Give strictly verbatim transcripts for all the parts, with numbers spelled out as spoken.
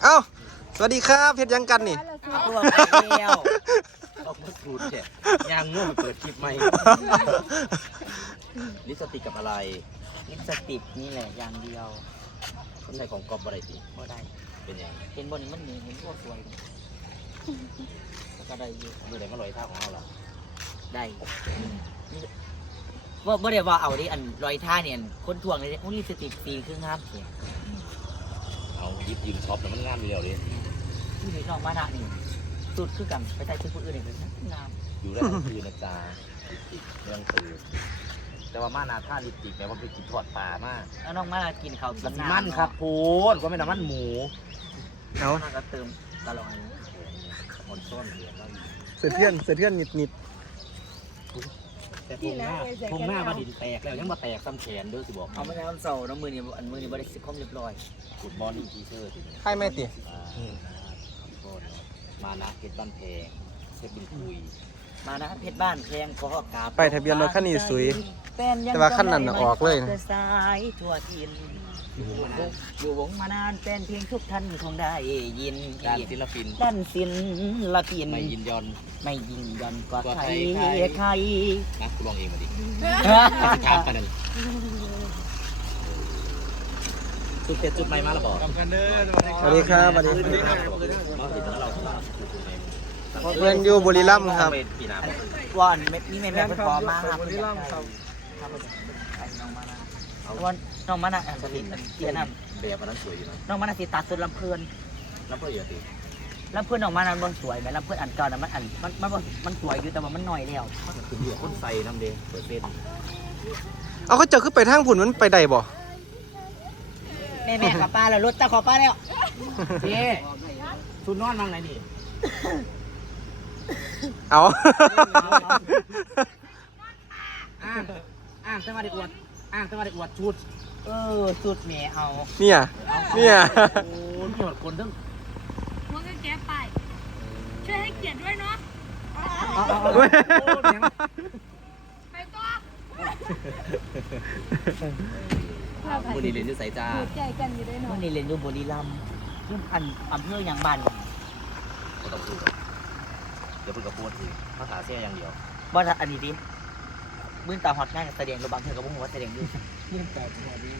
เอ้าสวัสดีครับเพชรยังกันนี่ตัวไปแล้วออกมาสูดเจ็ดยางง่วงเปิดคลิปใหม่ลิปสติกกับอะไรลิปสติกนี่แหละอย่างเดียวคนใส่ของกอบอะไรติก็ได้เป็นยังเห็นบนนี้มันมีเห็นพวกสวยก็ได้อยู่ดูไหนมาลอยท่าของเราหรอได้ว่าว่าเดี๋ยวว่าเอาดิอันลอยท่าเนี่ยคนทวงเลยโอ้ลิปสติกฟรีครึ่งห้ามเสียเอายิบยืมช็อปแต่มันงานเดียวดิที่นี่นอกมาหน้านี่สุดคือกันไปใส่ชุดคนอื่นเลยงามอยู่ได้ทั้งคืนนะจ๊ะลิปสติกเรื่องตื่นแต่ว่ามานาท่าลิปสติกแปลว่าไปกินทอดปลามากแล้วน้องมานากินเขากินน้ำมันครับพูนก็ไม่น้ำมันหมูเอาน้ำก็เติมตลอดหมดต้นเดือนแล้วเสือเทือนเสือเทือนนิดนิดแต่พงหน้าพงหน้ามาดินแตกแล้วยังมาแตกซ้ำแขนด้วยสิบอกเอาไม่ได้อันเสาน้ำมือนี่อันมือนี่บริสุทธิ์คอมเรียบร้อยขุดบอลนี่ทีเชอร์สิใช่ไหมติมานะเพชรบ้านแพงเพชรบินคุยมานะเพชรบ้านแพงขอกราบไปทะเบียนรถคันนี้สวยแต่ว่าขั้นนั้นออกเลยสายทั่วทินอยู่วงมานานเป็นเพียงทุกท่านคงได้ยินด้านศิลปินด้านศิลปินไม่ยินยอนไม่ยินยอนกว่าใครใครนะคุณลองเองมาดิถามกันหนึ่งจุดเด็ดจุดใหม่มาแล้วบอกสวัสดีครับสวัสดีครับเพื่อนอยู่บุรีรัมย์ครับวันเม็ดนี้แม่แม่พอมาครับบุรีรัมย์ครับวันน้องมานะอันสนิทเทียนอ่ะแบบนั้นสวยอยู่นะน้องมานะสีตาสุดลำเพลินลำเพลินอยู่ติลำเพลินน้องมานะมันสวยไหมลำเพลินอันเก่านะมันอันมันมันมันสวยอยู่แต่ว่ามันหน่อยแล้วมันคือเหลือคนใส่น้ำเดย์เปิดเส้นเอาเขาเจอขึ้นไปทางผุนมันไปได้บ่แม่แม่ขับป้าแล้วรถตาขอป้าแล้วเจ๊ชุดนอนมั่งไหนนี่เอาอ่างอ่างจะมาได้อวดอ่างจะมาได้อวดชุดเออชุดแม่เอาเนี่ยเนี่ยโอ้หนวดคนทั้งมึงก็แก้ไปช่วยให้เกียรติด้วยเนาะไปตัววันนี้เรียนอยู่ไสจ้าใจกันอยู่ด้วยเนาะวันนี้เรียนอยู่บุรีรัมย์ที่อันอำเภออย่างบ้านก็ต้องพูดเดี๋ยวพูดกับพูดสิภาษาเสียอย่างเดียวบ้านอันนี้ดิมื่นตาฮอตง่ายกับแสดงเราบางเธอกับพวกหัวแสดงด้วยมื่นตาหัวดี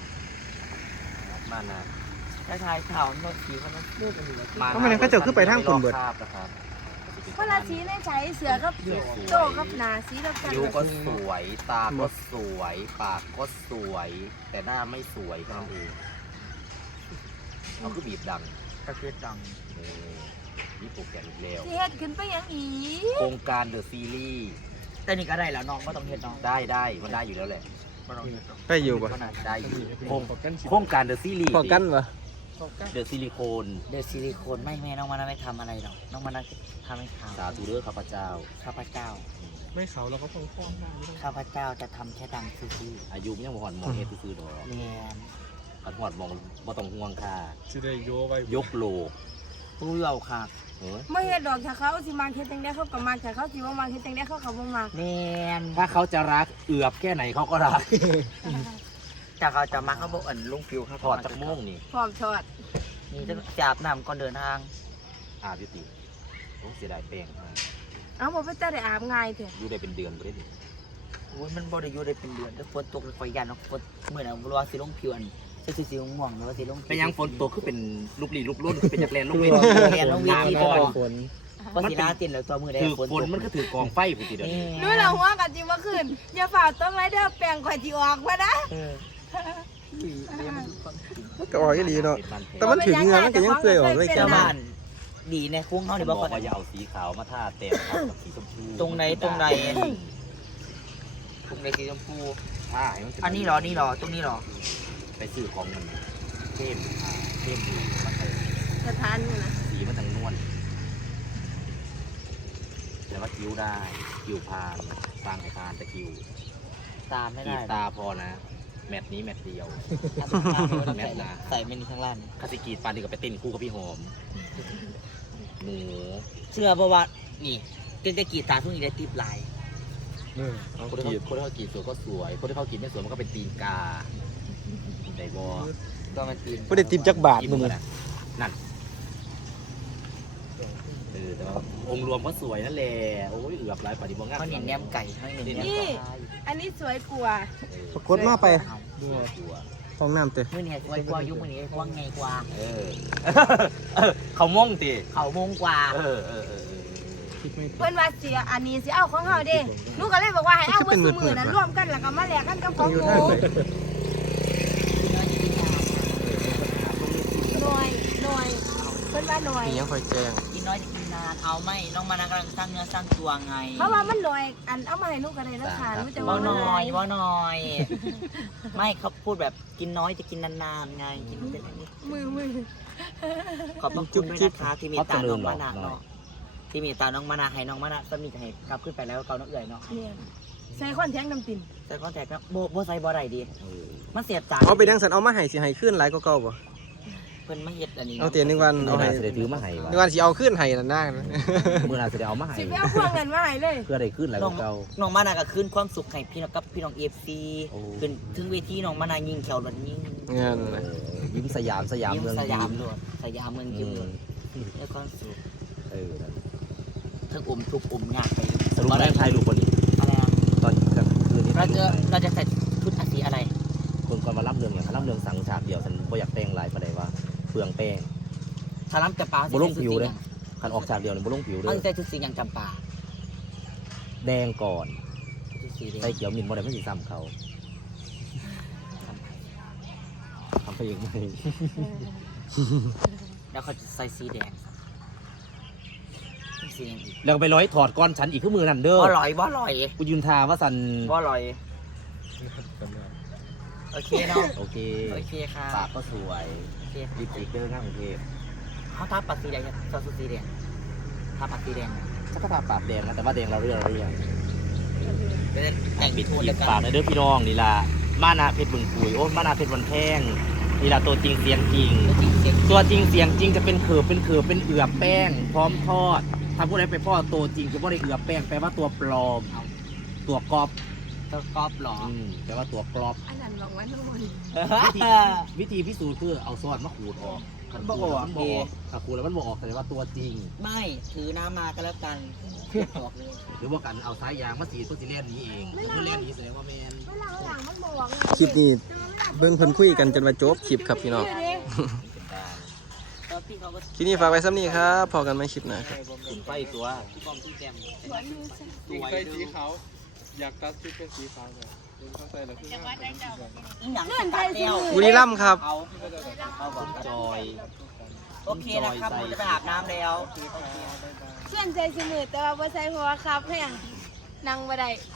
มานะถ้าชายข่าวมันสีเขาต้องเลือกกันอยู่แล้วทำไมเขาเจอขึ้นไปทางผุนเบิดเวลาสีในใช้เสือกับโตกับหนาสีกับกันคิ้วก็สวยตาก็สวยปากก็สวยแต่หน้าไม่สวยแค่นั้นเองเขาคือบีบดังก็คือดังนี่โปรแกรมอีกแล้วที่เฮ็ดขึ้นไปยังอีโครงการเดอะซีรีส์แต่นี่ก็ได้แล้วน้องก็ต้องเฮ็ดน้องได้ได้มันได้อยู่แล้วแหละได้อยู่ป่ะได้อยู่โครงการเดอะซีรีส์พอกันเหรอเดอะซิลิโคนเดอะซิลิโคนไม่แม่น้องมานะไม่ทำอะไรหรอกน้องมานะทำให้ขาวสาธุเด้อข้าพเจ้าข้าพเจ้าไม่ขาวเราก็ต้องฟ้องข้าพเจ้าจะทำแค่ดังซื่อๆอายุไม่ต้องหอดมองเฮ็ดซื่อๆดอกแม่ขัดหอดมองบ่ต้องห่วงค่ะสิได้โยไว้ยกโลกรู้เอาค่ะไม่เฮ็ดดอกถ้าเขาสิมาเฮ็ดจังได๋เขาก็มาถ้าเขาสิบ่มาเฮ็ดจังได๋เขาก็บ่มาแม่นถ้าเขาจะรักเอือบแค่ไหนเขาก็รักถ้าเขาจะมาเขาบอกอันลุงฟิวเขาถอดจากม่วงนี่พร้อมทอดนี่จะจับน้ำก่อนเดินทางอาบยุติโอ้เสียดายแป้งเอ้าบ่ไปแต่ได้อาบง่ายแท้อยู่ได้เป็นเดือนบ่ได้ดิโอ้ยมันบ่ได้อยู่ได้เป็นเดือนแต่ฝนตกคอยยันเนาะฝนเมื่อน่ะบ่ว่าสิลงผิวอันสิสิม่วงหรือว่าสิลงเป็นยังฝนตกคือเป็นลูกหลีลูกล้นเป็นจากแลนลูกเวนแลนลูกเวนที่บ่ฝนเพราะสิลาตินแล้วตัวมือได้ฝนฝนมันก็ถือกองไฟผู้ติเด้อรู้แล้วหัวก็สิบ่ขึ้นอย่าฝ่าต้องไรเด้อแป้งข่อยสิออกบ่นะมันก็ออกอีหลีเนาะแต่มันถึงเงือมันก็ยังเปื่อยออกเลยแก้บ้านดีในคุ้งเขาเนี่ยบอกว่าอย่าเอาสีขาวมาทาแต้มกับสีชมพูตรงไหนตรงไหนตรงไหนสีชมพูอ่าอันนี้หรอนี่หรอตรงนี้หรอไปซื้อของมันเข้มเข้มดีมาเติมสถานนี่นะสีมันตั้งนวลแต่ว่าคิ้วได้คิ้วพานฟางไข่พานแต่คิ้วตาไม่ได้ตาพอนะแมตนี้แมตเดียวแมตนะใส่เมนูข้างล่างคาสิกีปานดีกับไปเต้นคู่กับพี่หอมหนูเชื่อเพราะว่านี่เต้นจะกีตาทุกอย่างได้ติดลายคนที่เขาคนที่เขากีสวยก็สวยคนที่เขากีไม่สวยมันก็เป็นตีนกาไดบอก็มันตีนไม่ได้ตีนจักบาทมึงนั่นเออแต่ว่าองค์รวมก็สวยนั่นแหละโอ้ยเอือบหลายปฏิบัติงานเขาเน้นแนมไก่เขาเน้นแนมนี่อันนี้สวยกว่าปรากฏมาไปกลัวห้องน้ำเตะมื่อนี้สวยกว่ายุคมื่อนี้กว้างไงกว่าเออเออเขาม่งตีเขาวงกว่าเออเออเออคิดไม่เพิ่นว่าสิอันนี้สิเอาของเฮาเด้หนูก็เลยบอกว่าให้เอาวัสดุมือนั้นรวมกันแล้วก็มาแลกกันกับของหนูหน่วยหน่วยเพิ่นว่าหน่วยนี่ยังคอยแจ้งกินน้อยจะกินนานเอาไม่น้องมานากำลังสร้างเนื้อสร้างตัวไงเพราะว่ามันหน่วยอันเอามาให้หนูก็ได้ราคาหนูจะว่าว่าน้น้ออย ยว่าน้อย ไม่เขาพูดแบบกินน้อยจะกินนานๆไงกินเป็นอันนี้มือมือขอบพระคุณด้วยนะคะที่มีตาน้องมานะเนาะที่มีตาน้องมานะให้น้องมานะก็มีจะให้กลับขึ้นไปแล้วเกาน้องเอื่อยเนาะเนี่ยใส่คอนแทคน้ำติ่นแต่ก็แต่ก็โบโบใส่บ่ได้ดีมันเสียบจานเอาไปดังสันเอามาให้สิให้ขึ้นหลายก็เก่าบ่เพิ่นมาเฮ็ดอันนี้เอาเตียนนึงวันเอาเอาให้ให้เสด็จถือมาให้นึงวันสิเอาขึ้นให้นั่นน่าเมื่อนาเสด็จเอามาให้สิไปเอาพวงเงินมาให้เลยเพื่อได้ขึ้นหลายกว่าเก่าน้องมานะก็คืนความสุขให้พี่น้องกับพี่น้องเอฟซีโอ้ขึ้นถึงเวทีน้องมานะยิงแขวรถยิงเงินเออยิ้มสยามสยามยิ้มเมืองสยามยิ้ด้วยสยามเมืองอืยิ้มมด้วยความสุขเออทั้งอมทุกอมยากไปสรุปแม่ไทยลูกคนนี้อะไรนะตอนกลางคืนนี้เราจะเราจะใส่ชุดอาสีอะไรคนก่อนมารับเรื่องอย่างรับเรื่องสั่งฉากเดียวฉันบ่อยากแต่งหลายประเดี๋ยวว่าเปลืองแป้งถ้าล้ำจำปาบ่ลงผิวเลย คันออกฉากเดียวเนี่ยบ่ลงผิวเลเอายใส่ชุดสีอย่างจำปาแดงก่อนชุดสีแดงใส่เขียวมินบ่ได้ไม่สิซ้ำเขาทำไปเองไหมแล้วเขาจะใส่สีแดงสีแดงอีกแล้วก็ไปร้อยถอดก้อนฉันอีกคือมือนั่นเด้อบ่ลอยบ่ลอยกูยืนทาว่าสันบ่ลอยโอเคเนาะโอเคโอเคค่ะปากก็สวยโอเคลิปสติกเด้องามกรุงเทพเขาทาปัดสีแดงใส่ชุดสีแดงทาปัดสีแดงฉันก็ทาปากแดงนะแต่ว่าแดงเราเรียกเราเรียกเป็นแต่แต่งงปิปิดดโทนขีแล้ดวกันปากในเด้อพี่น้องนี่ล่ะมานาเพชรบึงคุยโอ้มานาเพชรวันแพงนี่ล่ะตัวจริงเสียงจริง ตัวจริงเสียงจริงจะเป็นเขือบเป็นเขือบเป็นเอือบแป้ง พร้อมทอดถ้าผู้ใดไปพ่อตัวจริงจะว่าได้เอือบแป้งแปลว่าตัวปลอมตัวกรอบตัวกอบหรออืมแปลว่าตัวกรอบอันนั้นบอกว่าโน่นวิธีวิธีพิสูจน์คือเอาซอสมาขูดออกมันบ่ออกมันบ่ออกถ้าขูดแล้วมันบ่ออกแสดงว่าตัวจริงไม่ถือน้ำมาก็แล้วกันบอกเลยหรือว่ากันเอาสายยางมาสีตัวสีเล่นนี้เองตัวเล่นนี้แสดงว่าแมนเวลาหลังมันบอกไงคลิปนี้เบิ่งเพิ่นคุยกันจนว่าจบคลิปครับพี่น้องแล้วพี่เขาก็คลิปนี้ฝากไว้ซ้ำนี้ครับพอกันไหมคลิปหน้าครับไฟตัวพี่บอมพี่แจมสวนอยู่ซะสวยใส่สีขาวอยากตัดชุดเป็นสีขาวเลยเดินเข้าใส่แล้วขึ้นมาอีหนังสตาร์เตลบุรีรัมย์ครับเอาเอาบอกจอยโอเคนะครับผมจะไปอาบน้ำแล้วเชื่อนใจสมือแต่ว่าบ่ใส่เพราะว่าครับแพงนั่งบ่ได้